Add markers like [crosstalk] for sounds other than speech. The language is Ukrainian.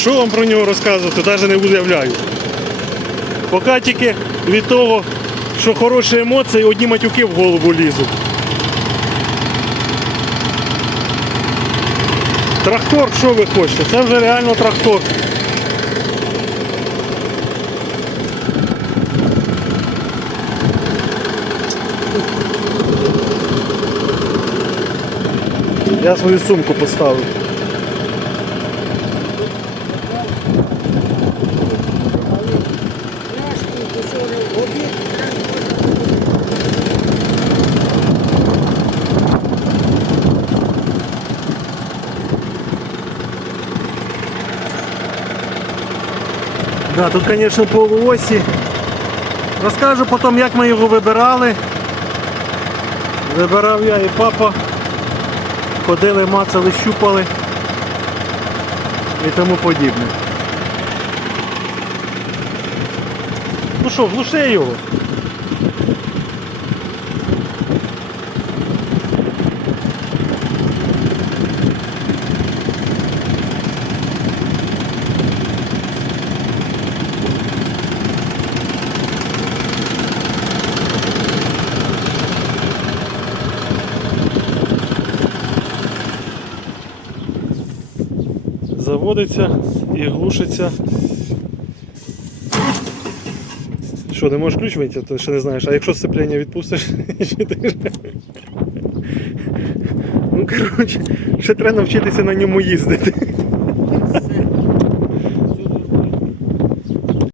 Що вам про нього розказувати, навіть не уявляю. Поки тільки від того, що хороші емоції, одні матюки в голову лізуть. Трактор, що ви хочете? Це вже реально трактор. Я свою сумку поставив. Да, тут, звісно, полуосі. Розкажу потім, як ми його вибирали. Вибирав я і папа. Ходили, мацали, щупали і тому подібне. Ну що, глуши його. Заводиться і глушиться. Що, не можеш ключ вийти, ти ще не знаєш, а якщо сцеплення відпустиш, [laughs] Ну коротше, ще треба навчитися на ньому їздити.